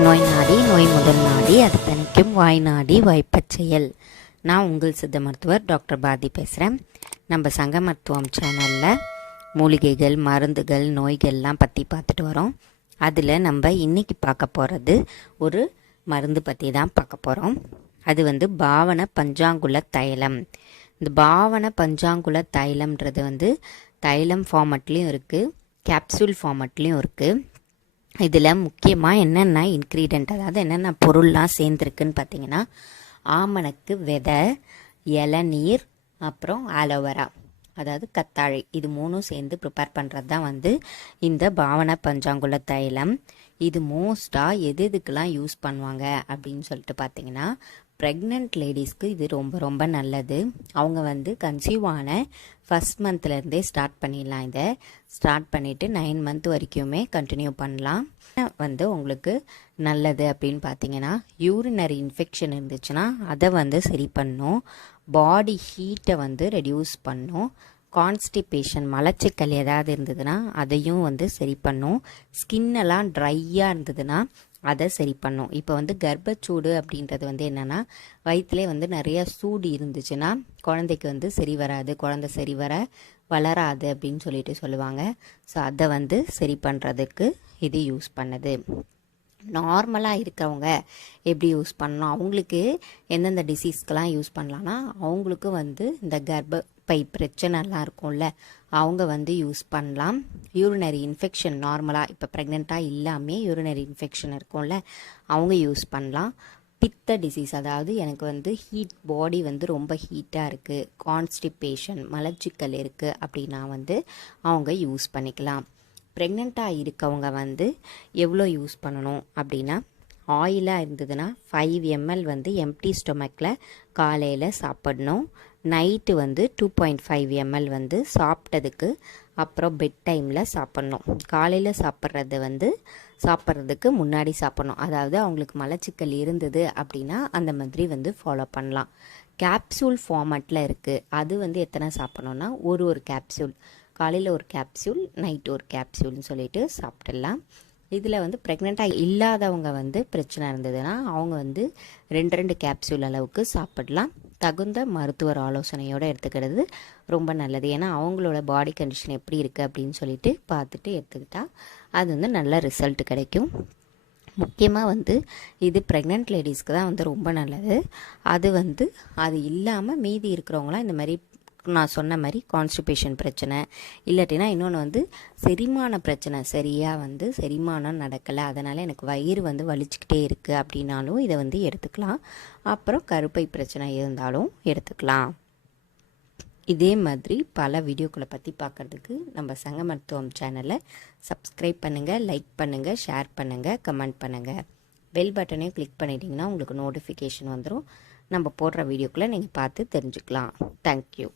நோய் நாடி நோய் முதல் நாடி அது தணிக்கும் வாய் நாடி வாய்ப்பச் செயல் நான் உங்கள் சித்த மருத்துவர் டாக்டர் பாதி பேசுகிறேன் நம்ம சங்க மருத்துவம் சேனலில் மூலிகைகள் மருந்துகள் நோய்கள்லாம் பற்றி பார்த்துட்டு வரோம். அதில் நம்ம இன்றைக்கி பார்க்க போகிறது ஒரு மருந்து பற்றி தான் பார்க்க போகிறோம் அது வந்து பாவன பஞ்சாங்குல தைலம். இந்த பாவன பஞ்சாங்குல தைலம்ன்றது வந்து தைலம் ஃபார்மட்லேயும் இருக்குது கேப்சூல் ஃபார்மட்லேயும் இருக்குது இதில் முக்கியமாக என்னென்ன இன்க்ரீடியண்ட் அதாவது என்னென்ன பொருள்லாம் சேர்ந்துருக்குன்னு பார்த்தீங்கன்னா ஆமணக்கு விதை இளநீர் அப்புறம் ஆலோவேரா அதாவது கத்தாழை. இது மூணும் சேர்ந்து ப்ரிப்பேர் பண்ணுறது தான் வந்து இந்த பாவன பஞ்சாங்குல தைலம். இது மோஸ்ட்டாக எது எதுக்கெல்லாம் யூஸ் பண்ணுவாங்க அப்படின்னு சொல்லிட்டு பார்த்தீங்கன்னா ப்ரெக்னென்ட் லேடிஸ்க்கு இது ரொம்ப ரொம்ப நல்லது. அவங்க வந்து கன்சீவ் ஆன ஃபஸ்ட் மந்த்லேருந்தே ஸ்டார்ட் பண்ணிடலாம் இதை. ஸ்டார்ட் பண்ணிவிட்டு நைன் மந்த் வரைக்குமே கண்டினியூ பண்ணலாம். வந்து உங்களுக்கு நல்லது அப்படின்னு பார்த்தீங்கன்னா யூரினரி இன்ஃபெக்ஷன் இருந்துச்சுன்னா அதை வந்து சரி பண்ணும். பாடி ஹீட்டை வந்து ரெடியூஸ் பண்ணும். கான்ஸ்டிபேஷன் மலச்சிக்கல் ஏதாவது இருந்ததுன்னா அதையும் வந்து சரி பண்ணும். ஸ்கின்னெல்லாம் ட்ரையாக இருந்ததுன்னா அதை சரி பண்ணும். இப்போ வந்து கர்ப்பச்சூடு அப்படின்றது வந்து என்னென்னா வயிற்றுலே வந்து நிறைய சூடு இருந்துச்சுன்னா குழந்தைக்கு வந்து சரி வராது. குழந்தை சரி வர வளராது அப்படின்னு சொல்லிட்டு சொல்லுவாங்க. ஸோ அதை வந்து சரி பண்ணுறதுக்கு இது யூஸ் பண்ணுது. நார்மலாக இருக்கிறவங்க எப்படி யூஸ் பண்ணணும்? அவங்களுக்கு எந்தெந்த டிசீஸ்க்கெலாம் யூஸ் பண்ணலான்னா அவங்களுக்கு வந்து இந்த கர்ப்ப பை பிரச்சனைலாம் இருக்கும்ல அவங்க வந்து யூஸ் பண்ணலாம். யூரினரி இன்ஃபெக்ஷன் நார்மலாக இப்போ ப்ரெக்னெண்ட்டாக இல்லாமல் யூரினரி இன்ஃபெக்ஷன் இருக்கும்ல அவங்க யூஸ் பண்ணலாம். பித்த டிசீஸ் அதாவது எனக்கு வந்து ஹீட் பாடி வந்து ரொம்ப ஹீட்டாக இருக்குது கான்ஸ்டிபேஷன் மலச்சிக்கல் இருக்குது அப்படின்னா வந்து அவங்க யூஸ் பண்ணிக்கலாம். ப்ரெக்னெண்ட்டாக இருக்கவங்க வந்து எவ்வளோ யூஸ் பண்ணணும் அப்படின்னா ஆயிலாக இருந்ததுன்னா ஃபைவ் எம்எல் வந்து எம்டி ஸ்டொமக்கில் காலையில் சாப்பிடணும். நைட்டு வந்து டூ பாயிண்ட் ஃபைவ் எம்எல் வந்து சாப்பிட்டதுக்கு அப்புறம் பெட் டைமில் சாப்பிட்ணும். காலையில் சாப்பிட்றது வந்து சாப்பிட்றதுக்கு முன்னாடி சாப்பிட்ணும். அதாவது அவங்களுக்கு மலச்சிக்கல் இருந்தது அப்படின்னா அந்த மாதிரி வந்து ஃபாலோ பண்ணலாம். கேப்சூல் ஃபார்மேட்டில் இருக்குது அது வந்து எத்தனை சாப்பிட்ணுன்னா ஒரு ஒரு கேப்சூல் காலையில் ஒரு கேப்சூல் நைட் ஒரு கேப்சூல்னு சொல்லிட்டு சாப்பிட்டுடலாம். இதில் வந்து ப்ரெக்னெண்ட்டாக இல்லாதவங்க வந்து பிரச்சனை இருந்ததுன்னா அவங்க வந்து ரெண்டு ரெண்டு கேப்சூல் அளவுக்கு சாப்பிடலாம். தகுந்த மருத்துவர் ஆலோசனையோடு எடுத்துக்கிறது ரொம்ப நல்லது. ஏன்னா அவங்களோட பாடி கண்டிஷன் எப்படி இருக்குது அப்படின்னு சொல்லிட்டு பார்த்துட்டு எடுத்துக்கிட்டால் அது வந்து நல்ல ரிசல்ட் கிடைக்கும். முக்கியமாக வந்து இது ப்ரெக்னென்ட் லேடிஸ்க்கு தான் வந்து ரொம்ப நல்லது. அது வந்து அது இல்லாமல் மீதி இருக்கிறவங்களாம் இந்த மாதிரி நான் சொன்ன மாதிரி கான்ஸ்டிபேஷன் பிரச்சனை. இல்லாட்டினா இன்னொன்று வந்து செரிமான பிரச்சனை. சரியாக வந்து செரிமானம் நடக்கலை. அதனால் எனக்கு வயிறு வந்து வலிச்சுக்கிட்டே இருக்குது அப்படின்னாலும் இதை வந்து எடுத்துக்கலாம். அப்புறம் கருப்பை பிரச்சனை இருந்தாலும் எடுத்துக்கலாம். இதே மாதிரி பல வீடியோக்களை பற்றி பார்க்குறதுக்கு நம்ம சங்க மருத்துவம் சேனலை சப்ஸ்கிரைப் பண்ணுங்கள் லைக் பண்ணுங்கள் ஷேர் பண்ணுங்கள் கமெண்ட் பண்ணுங்கள் பெல் பட்டனையும் கிளிக் பண்ணிட்டீங்கன்னா உங்களுக்கு நோட்டிஃபிகேஷன் வந்துடும் நம்ம போடுற வீடியோக்குள்ளே நீங்கள் பார்த்து தெரிஞ்சுக்கலாம். தேங்க்யூ